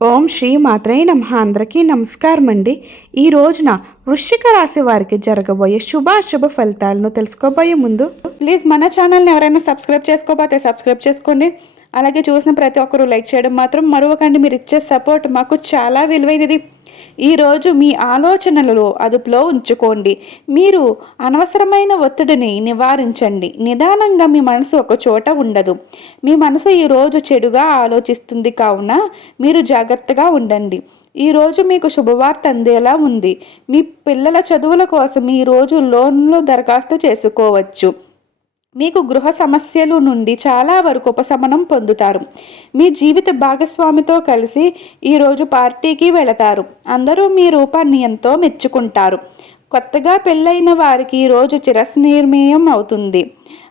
ఓం శ్రీ మాత్రే నమ. అందరికీ నమస్కారం అండి ఈ రోజున వృశ్చిక రాశి వారికి జరగబోయే శుభాశుభ ఫలితాలను తెలుసుకోబోయే ముందు ప్లీజ్ మన ఛానల్ని ఎవరైనా సబ్స్క్రైబ్ చేసుకోకపోతే సబ్స్క్రైబ్ చేసుకోండి. అలాగే చూసిన ప్రతి ఒక్కరూ లైక్ చేయడం మాత్రం మరొకండి మీరు ఇచ్చే సపోర్ట్ మాకు చాలా విలువైనది. ఈరోజు మీ ఆలోచనలలో అదుపులో ఉంచుకోండి. మీరు అనవసరమైన ఒత్తిడిని నివారించండి. నిదానంగా మీ మనసు ఒక చోట ఉండదు. మీ మనసు ఈరోజు చెడుగా ఆలోచిస్తుంది కావున మీరు జాగ్రత్తగా ఉండండి. ఈరోజు మీకు శుభవార్త అందేలా ఉంది. మీ పిల్లల చదువుల కోసం ఈరోజు లోన్లు దరఖాస్తు చేసుకోవచ్చు. మీకు గృహ సమస్యలు నుండి చాలా వరకు ఉపశమనం పొందుతారు. మీ జీవిత భాగస్వామితో కలిసి ఈరోజు పార్టీకి వెళతారు. అందరూ మీ రూపాన్ని ఎంతో మెచ్చుకుంటారు. కొత్తగా పెళ్ళైన వారికి ఈరోజు చిరస్నిర్మేయం అవుతుంది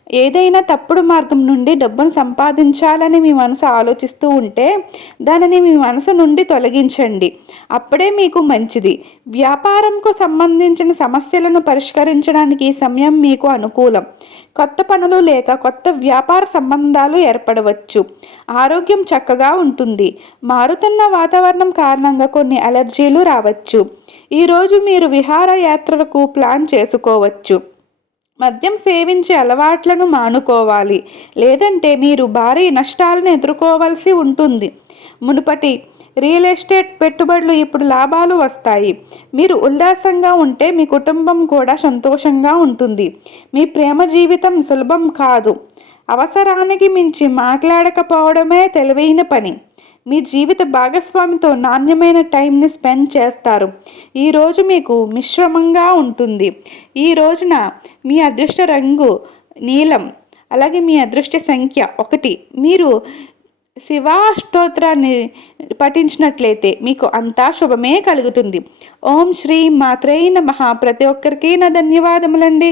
ఏదైనా తప్పుడు మార్గం నుండి డబ్బును సంపాదించాలని మీ మనసు ఆలోచిస్తూ ఉంటే దానిని మీ మనసు నుండి తొలగించండి. అప్పుడే మీకు మంచిది. వ్యాపారంకు సంబంధించిన సమస్యలను పరిష్కరించడానికి ఈ సమయం మీకు అనుకూలం. కొత్త పనులు లేక కొత్త వ్యాపార సంబంధాలు ఏర్పడవచ్చు. ఆరోగ్యం చక్కగా ఉంటుంది. మారుతున్న వాతావరణం కారణంగా కొన్ని అలర్జీలు రావచ్చు. ఈరోజు మీరు విహారయాత్రలకు ప్లాన్ చేసుకోవచ్చు. మద్యం సేవించే అలవాట్లను మానుకోవాలి. లేదంటే మీరు భారీ నష్టాలను ఎదుర్కోవాల్సి ఉంటుంది. మునుపటి రియల్ ఎస్టేట్ పెట్టుబడులు ఇప్పుడు లాభాలు వస్తాయి. మీరు ఉల్లాసంగా ఉంటే మీ కుటుంబం కూడా సంతోషంగా ఉంటుంది. మీ ప్రేమ జీవితం సులభం కాదు. అవసరానికి మించి మాట్లాడకపోవడమే తెలివైన పని. మీ జీవిత భాగస్వామితో నాణ్యమైన టైంని స్పెండ్ చేస్తారు. ఈరోజు మీకు మిశ్రమంగా ఉంటుంది. ఈ రోజున మీ అదృష్ట రంగు నీలం అలాగే మీ అదృష్ట సంఖ్య ఒకటి. మీరు శివాష్టోత్రాన్ని పఠించినట్లయితే మీకు అంతా శుభమే కలుగుతుంది. ఓం శ్రీ మాత్రైన మహా ప్రతి ఒక్కరికైనా ధన్యవాదములండి.